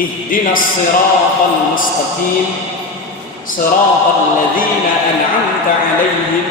ihdinas siratal mustaqim siratal ladzina an'amta 'alaihim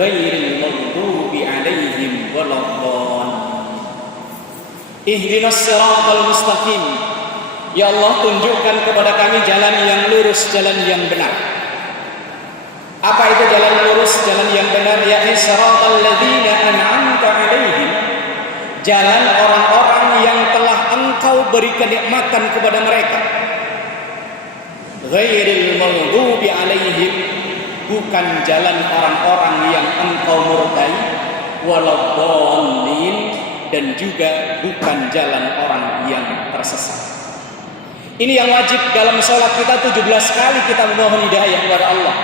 ghairil maghdubi 'alaihim waladdallin. Ihdinas siratal mustaqim, ya Allah, tunjukkan kepada kami jalan yang lurus, jalan yang benar. Apa itu jalan lurus, jalan yang benar? Yakni siratal ladzina an'amta 'alaihim, jalan orang-orang yang telah Engkau beri kenikmatan kepada mereka. Ghairil maghdubi 'alaihim, bukan jalan orang-orang yang Engkau murkai, waladdallin, dan juga bukan jalan orang yang tersesat. Ini yang wajib dalam sholat kita 17 kali kita memohon hidayah kepada Allah.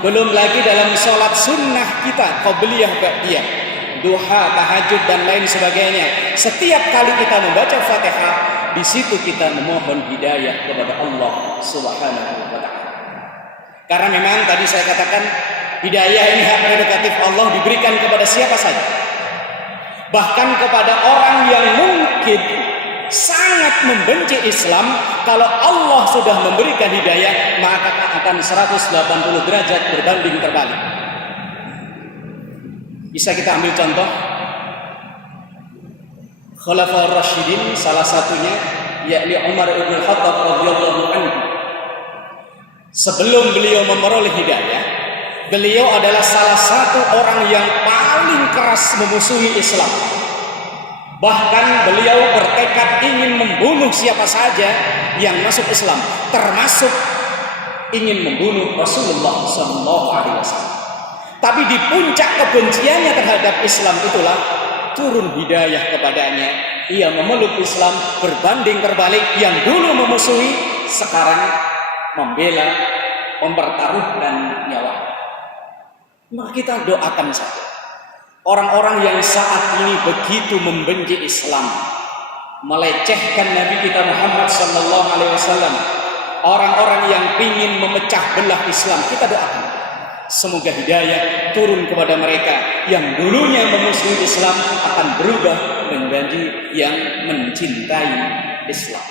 Belum lagi dalam sholat sunnah kita, qabliyah, ba'diyah, duha, tahajud, dan lain sebagainya. Setiap kali kita membaca Fatihah, di situ kita memohon hidayah kepada Allah Subhanahu wa ta'ala. Karena memang tadi saya katakan, hidayah ini hak prerogatif Allah, diberikan kepada siapa saja. Bahkan kepada orang yang mungkin sangat membenci Islam, kalau Allah sudah memberikan hidayah, maka akan 180 derajat berbanding terbalik. Bisa kita ambil contoh Khulafaur Rasyidin, salah satunya yakni Umar ibn Khattab radhiyallahu anhu. Sebelum beliau memperoleh hidayah, beliau adalah salah satu orang yang paling keras memusuhi Islam. Bahkan beliau bertekad ingin membunuh siapa saja yang masuk Islam, termasuk ingin membunuh Rasulullah SAW. Tapi di puncak kebenciannya terhadap Islam itulah turun hidayah kepadanya. Ia memeluk Islam, berbanding terbalik. Yang dulu memusuhi, sekarang membela, mempertaruhkan nyawa. Maka kita doakan saja orang-orang yang saat ini begitu membenci Islam, melecehkan Nabi kita Muhammad SAW, orang-orang yang ingin memecah belah Islam, kita doakan semoga hidayah turun kepada mereka. Yang dulunya memusuhi Islam akan berubah menjadi yang mencintai Islam.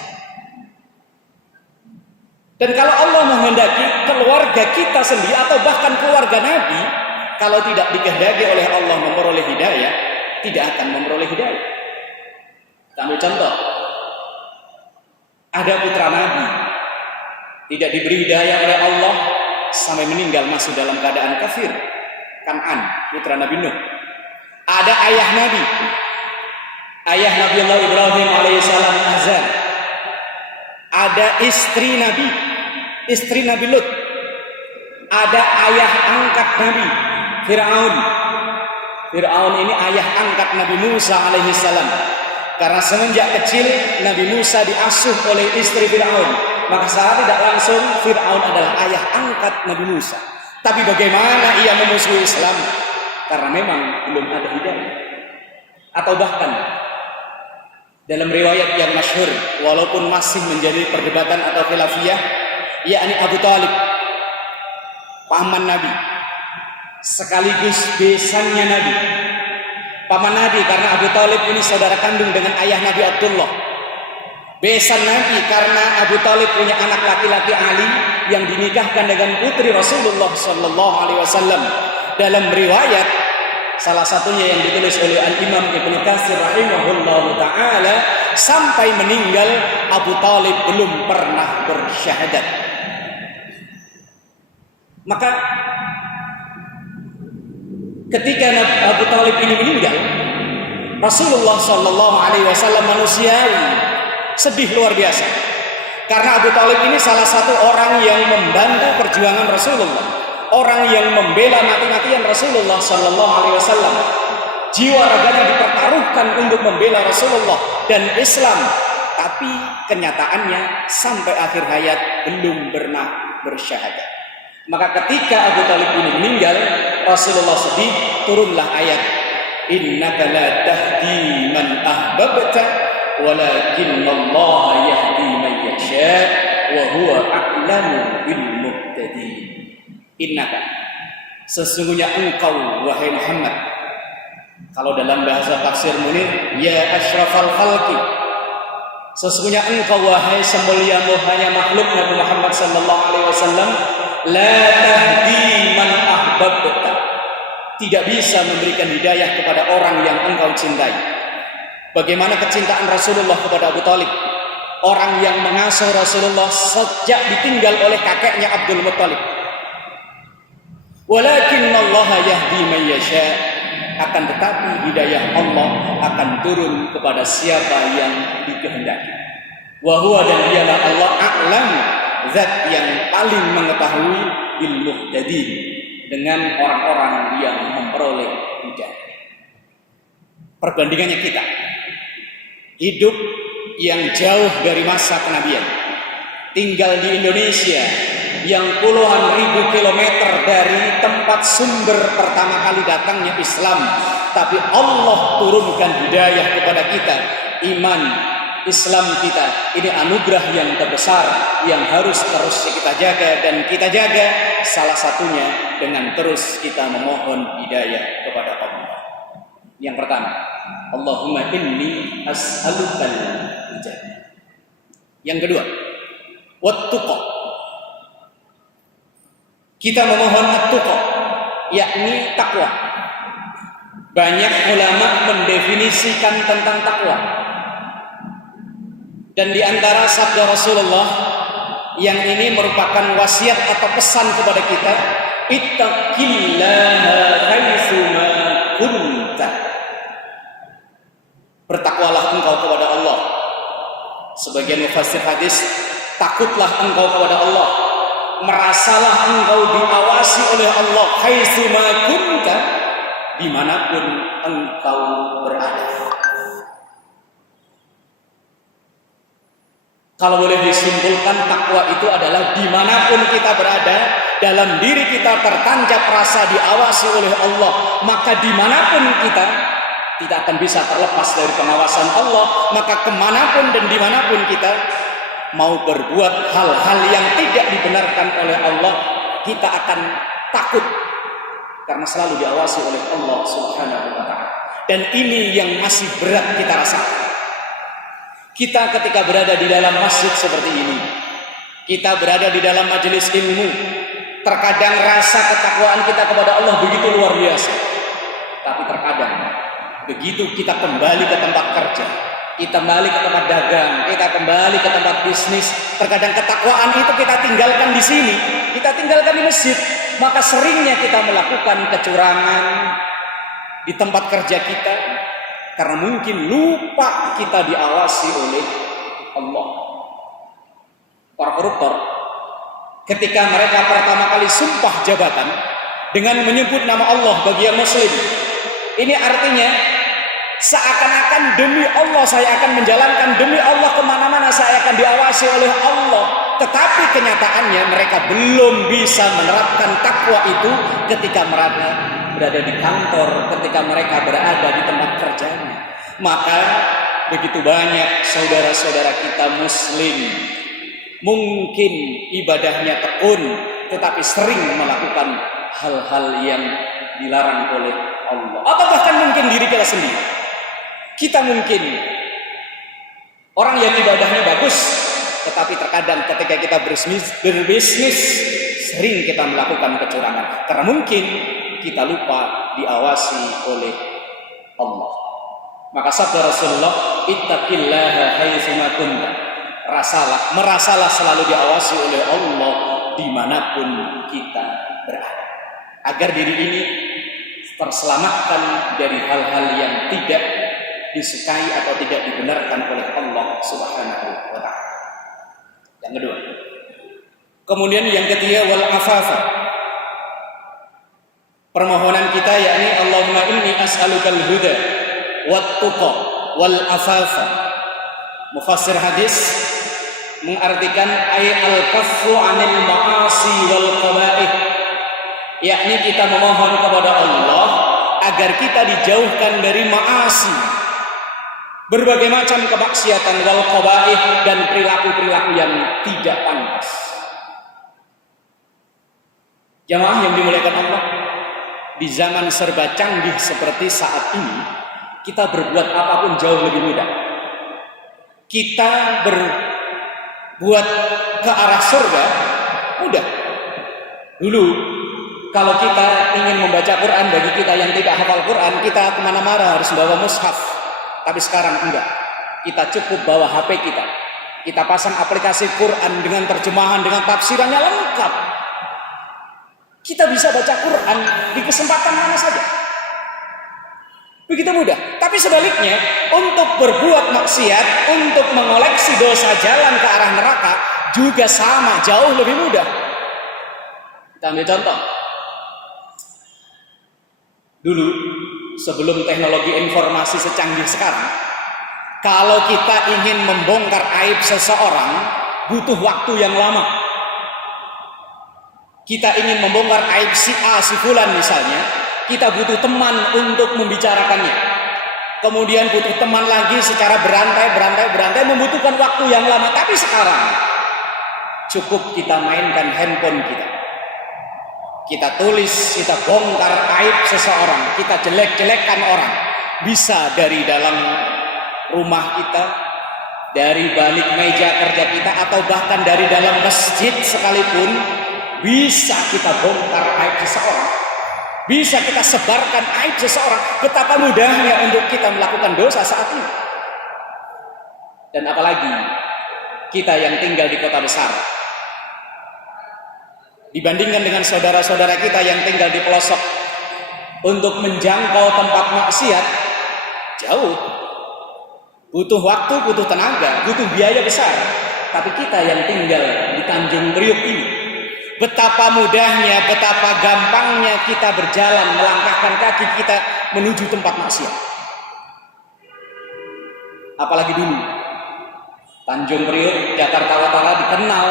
Dan kalau Allah menghendaki, keluarga kita sendiri atau bahkan keluarga Nabi, kalau tidak dikehendaki oleh Allah memperoleh hidayah, tidak akan memperoleh hidayah. Kita ambil contoh, ada putra Nabi tidak diberi hidayah oleh Allah sampai meninggal masuk dalam keadaan kafir. Kan'an, putra Nabi Nuh. Ada ayah Nabi, ayah Nabi Allah Ibrahim alaihissalam, Azar. Ada istri Nabi, istri Nabi Lut. Ada ayah angkat Nabi, Fir'aun. Fir'aun ini ayah angkat Nabi Musa alaihissalam. Karena semenjak kecil Nabi Musa diasuh oleh istri Fir'aun, maka secara tidak langsung Fir'aun adalah ayah angkat Nabi Musa. Tapi bagaimana ia memusuhi Islam? Karena memang belum ada hidayah. Atau bahkan dalam riwayat yang masyhur, walaupun masih menjadi perdebatan atau khilafiyah, yakni Abu Thalib, paman Nabi, sekaligus besannya Nabi. Paman Nabi karena Abu Thalib ini saudara kandung dengan ayah Nabi Abdullah. Besan Nabi karena Abu Thalib punya anak laki-laki Ali yang dinikahkan dengan putri Rasulullah SAW. Dalam riwayat salah satunya yang ditulis oleh Al-Imam Ibnu Katsir rahimahullahu ta'ala, sampai meninggal Abu Thalib belum pernah bersyahadat. Maka ketika Abu Thalib ini meninggal, Rasulullah SAW manusiawi sedih luar biasa. Karena Abu Thalib ini salah satu orang yang membantu perjuangan Rasulullah, orang yang membela mati-matian Rasulullah SAW. Jiwa raganya dipertaruhkan untuk membela Rasulullah dan Islam. Tapi kenyataannya sampai akhir hayat belum pernah bersyahadat. Maka ketika Abu Thalib ini meninggal, Rasulullah sedih, turunlah ayat, innaka la tahdi man ahbabta walakinnallaha yahdi man yasha wa huwa a'lamu bil muhtadin. Innaka, sesungguhnya engkau wahai Muhammad, kalau dalam bahasa tafsir Munir, ya asyrafal khalqi, Sesungguhnya engkau wahai semuliamu hanya makhluk Nabi Muhammad sallallahu alaihi wasallam, la tahdi man ahbabta. Tidak bisa memberikan hidayah kepada orang yang engkau cintai. Bagaimana kecintaan Rasulullah kepada Abu Thalib, orang yang mengasuh Rasulullah sejak ditinggal oleh kakeknya Abdul Muttalib. Walakin Allah yahdi man yasha. Akan tetapi hidayah Allah akan turun kepada siapa yang dikehendaki. Wa huwa, dan dialah Allah a'lam, zat yang paling mengetahui bil muhtadin, dengan orang-orang yang memperoleh hidayah. Perbandingannya kita hidup yang jauh dari masa kenabian, tinggal di Indonesia yang puluhan ribu kilometer dari tempat sumber pertama kali datangnya Islam, tapi Allah turunkan hidayah kepada kita. Iman Islam kita ini anugerah yang terbesar yang harus terus kita jaga, dan kita jaga salah satunya dengan terus kita memohon hidayah kepada Allah. Yang pertama, Allahumma inni as'alukal hidayah. Yang kedua, wattuqa. Kita memohon at-tuqa, yakni takwa. Banyak ulama mendefinisikan tentang takwa. Dan di antara sabda Rasulullah yang ini merupakan wasiat atau pesan kepada kita, ittaqillaha haitsuma kunta. Bertakwalah engkau kepada Allah. Sebagian mufassir hadis, takutlah engkau kepada Allah. Merasalah engkau diawasi oleh Allah haitsuma kunta, dimanapun engkau berada. Kalau boleh disimpulkan, takwa itu adalah dimanapun kita berada, dalam diri kita tertancap rasa diawasi oleh Allah, maka dimanapun kita tidak akan bisa terlepas dari pengawasan Allah. Maka kemanapun dan dimanapun kita mau berbuat hal-hal yang tidak dibenarkan oleh Allah, kita akan takut karena selalu diawasi oleh Allah Subhanahu wa ta'ala. Dan ini yang masih berat kita rasakan. Kita ketika berada di dalam masjid seperti ini, kita berada di dalam majelis ilmu, terkadang rasa ketakwaan kita kepada Allah begitu luar biasa. Tapi terkadang begitu kita kembali ke tempat kerja, kita kembali ke tempat dagang, kita kembali ke tempat bisnis, terkadang ketakwaan itu kita tinggalkan di sini, kita tinggalkan di masjid. Maka seringnya kita melakukan kecurangan di tempat kerja kita, karena mungkin lupa kita diawasi oleh Allah. Para koruptor, ketika mereka pertama kali sumpah jabatan dengan menyebut nama Allah bagi yang muslim, ini artinya seakan-akan demi Allah saya akan menjalankan, demi Allah kemana-mana saya akan diawasi oleh Allah. Tetapi kenyataannya mereka belum bisa menerapkan takwa itu ketika mereka berada di kantor, ketika mereka berada di tempat kerjanya. Maka begitu banyak saudara-saudara kita muslim mungkin ibadahnya tekun, tetapi sering melakukan hal-hal yang dilarang oleh Allah, atau bahkan mungkin diri kita sendiri. Kita mungkin orang yang ibadahnya bagus, tetapi terkadang ketika kita berbisnis sering kita melakukan kecurangan, karena mungkin kita lupa diawasi oleh Allah. Maka sabda Rasulullah, ittaqillaha haitsuma kunta. Merasalah selalu diawasi oleh Allah dimanapun kita berada, agar diri ini terselamatkan dari hal-hal yang tidak disukai atau tidak dibenarkan oleh Allah Subhanahu wa ta'ala. Yang kedua. Kemudian yang ketiga, wal afafa. Permohonan kita yakni Allahumma inni as'alukal huda wat tuqa wal afafa. Mufassir hadis mengartikan ay al-kaffu 'anil ma'asi wal qaba'ih, yakni kita memohon kepada Allah agar kita dijauhkan dari ma'asi, berbagai macam kemaksiatan, wal qaba'ih, dan perilaku-perilaku yang tidak pantas. Jamaah yang dimuliakan Allah, di zaman serba canggih seperti saat ini, kita berbuat apapun jauh lebih mudah. kita berbuat ke arah surga mudah. Dulu kalau kita ingin membaca Quran, bagi kita yang tidak hafal Quran, kita kemana-mana harus bawa mushaf. Tapi sekarang enggak. Kita cukup bawa HP kita. Kita pasang aplikasi Quran dengan terjemahan, dengan tafsirannya lengkap. Kita bisa baca Quran di kesempatan mana saja. Begitu mudah. Tapi sebaliknya, untuk berbuat maksiat, untuk mengoleksi dosa jalan ke arah neraka, juga sama, jauh lebih mudah. Kita ambil contoh. Dulu, sebelum teknologi informasi secanggih sekarang, kalau kita ingin membongkar aib seseorang, butuh waktu yang lama. Kita ingin membongkar aib si A, si Fulan misalnya, kita butuh teman untuk membicarakannya. Kemudian butuh teman lagi secara berantai, membutuhkan waktu yang lama. Tapi sekarang, cukup kita mainkan handphone kita. Kita tulis, kita bongkar aib seseorang, kita jelek-jelekkan orang. Bisa dari dalam rumah kita, dari balik meja kerja kita, atau bahkan dari dalam masjid sekalipun, bisa kita bongkar aib seseorang. Bisa kita sebarkan aib seseorang. Betapa mudahnya untuk kita melakukan dosa saat ini. Dan apalagi kita yang tinggal di kota besar, dibandingkan dengan saudara-saudara kita yang tinggal di pelosok, untuk menjangkau tempat maksiat jauh, butuh waktu, butuh tenaga, butuh biaya besar. Tapi kita yang tinggal di Tanjung Priok ini, betapa mudahnya, betapa gampangnya kita berjalan, melangkahkan kaki kita menuju tempat maksiat. Apalagi dulu Tanjung Priok, Jakarta Utara dikenal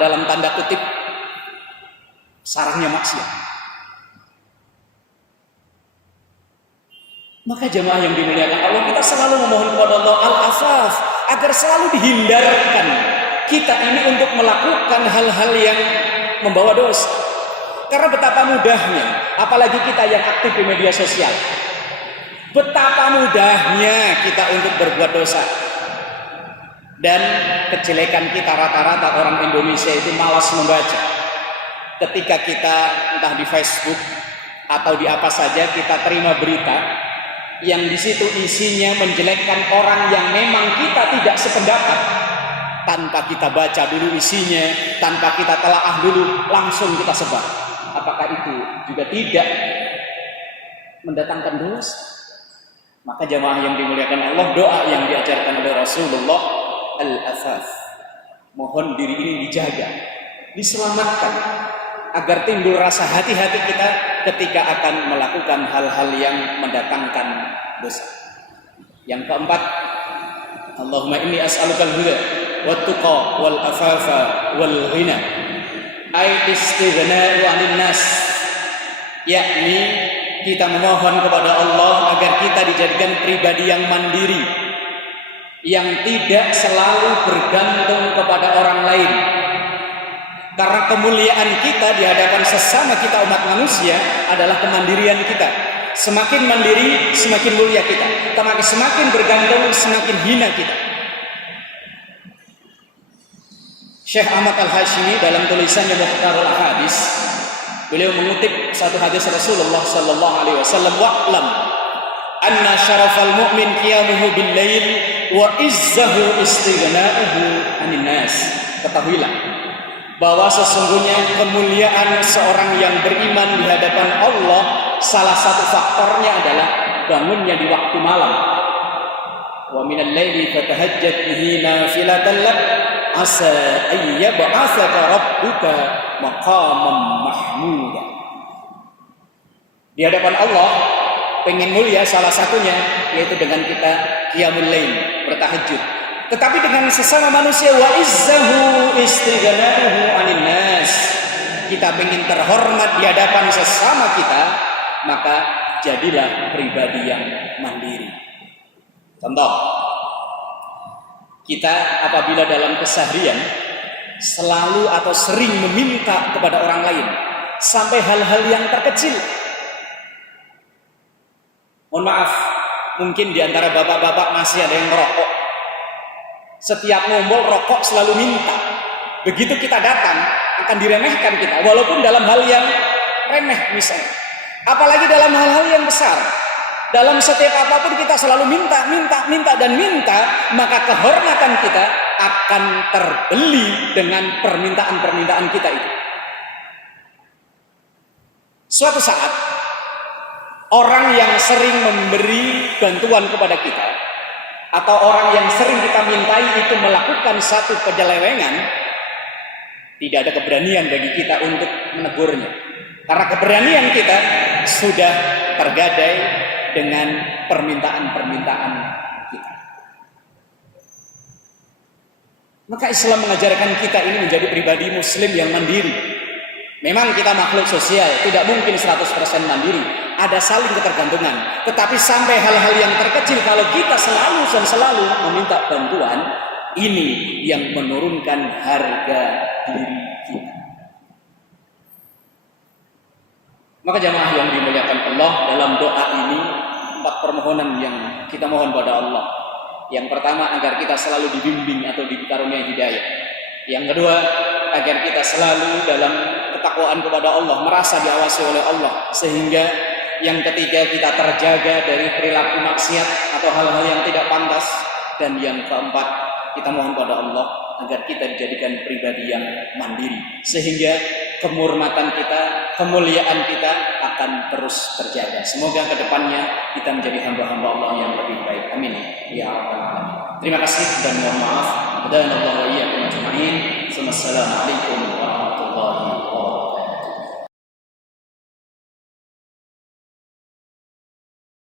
dalam tanda kutip sarangnya maksiat. Maka jemaah yang dimuliakan Allah, kita selalu memohon kepada Allah al-afaf, agar selalu dihindarkan kita ini untuk melakukan hal-hal yang membawa dosa. Karena betapa mudahnya, apalagi kita yang aktif di media sosial, betapa mudahnya kita untuk berbuat dosa. Dan kejelekan kita rata-rata orang Indonesia itu malas membaca. Ketika kita entah di Facebook atau di apa saja, kita terima berita yang di situ isinya menjelekkan orang yang memang kita tidak sependapat, tanpa kita baca dulu isinya, tanpa kita telaah dulu, langsung kita sebar. Apakah itu juga tidak mendatangkan dosa? Maka jamaah yang dimuliakan Allah, doa yang diajarkan oleh Rasulullah, al-afaf, mohon diri ini dijaga, diselamatkan, agar timbul rasa hati-hati kita ketika akan melakukan hal-hal yang mendatangkan dosa. Yang keempat, Allahumma inni as'alukal huda wat tuqa wal afafa wal ghina, ay istighna'u 'anil nas, yakni kita memohon kepada Allah agar kita dijadikan pribadi yang mandiri, yang tidak selalu bergantung kepada orang lain. Karena kemuliaan kita di hadapan sesama kita umat manusia adalah kemandirian kita. Semakin mandiri, semakin mulia kita. Semakin bergantung, semakin hina kita. Syekh Ahmad Al-Hashimi dalam tulisannya Mukhtarul Hadis, beliau mengutip satu hadis Rasulullah sallallahu alaihi wasallam, wa'lam anna syarafal mu'min qiyamuhu bil lail wa izzahu istighna'uhu 'anil nas. Ketahuilah bahwa sesungguhnya kemuliaan seorang yang beriman di hadapan Allah, salah satu faktornya adalah bangunnya di waktu malam. Wa minal laili fatahajjat bihi nafilatan lak asa ay yab'atsaka rabbuka maqaman mahmuda. Di hadapan Allah pengen mulia, salah satunya yaitu dengan kita qiyamul lail, bertahajud. Tetapi dengan sesama manusia, wa izzahu istighna'uhu 'anil nas, kita ingin terhormat di hadapan sesama kita, maka jadilah pribadi yang mandiri. Contoh, kita apabila dalam keseharian selalu atau sering meminta kepada orang lain sampai hal-hal yang terkecil. Mohon maaf, mungkin di antara bapak-bapak masih ada yang merokok. Setiap ngumpul rokok selalu minta. Begitu kita datang akan diremehkan kita, walaupun dalam hal yang remeh misalnya. Apalagi dalam hal-hal yang besar. Dalam setiap apapun kita selalu minta, maka kehormatan kita akan terbeli dengan permintaan-permintaan kita itu. Suatu saat, orang yang sering memberi bantuan kepada kita, atau orang yang sering kita mintai itu melakukan satu penyelewengan, tidak ada keberanian bagi kita untuk menegurnya. Karena keberanian kita sudah tergadai dengan permintaan-permintaan kita. Maka Islam mengajarkan kita ini menjadi pribadi muslim yang mandiri. Memang kita makhluk sosial, tidak mungkin 100% mandiri. Ada saling ketergantungan. Tetapi sampai hal-hal yang terkecil, kalau kita selalu meminta bantuan, ini yang menurunkan harga diri kita. Maka jamaah yang dimuliakan Allah, dalam doa ini 4 permohonan yang kita mohon pada Allah. Yang pertama, agar kita selalu dibimbing atau dikaruniai hidayah. Yang kedua, agar kita selalu dalam ketakwaan kepada Allah, merasa diawasi oleh Allah. Sehingga yang ketiga, kita terjaga dari perilaku maksiat atau hal-hal yang tidak pantas. Dan yang keempat, kita mohon pada Allah agar kita dijadikan pribadi yang mandiri, sehingga kehormatan kita, kemuliaan kita akan terus terjaga. Semoga kedepannya kita menjadi hamba-hamba Allah yang lebih baik. Amin ya rabbal alamin. Terima kasih dan mohon maaf. Assalamualaikum warahmatullahi wabarakatuh.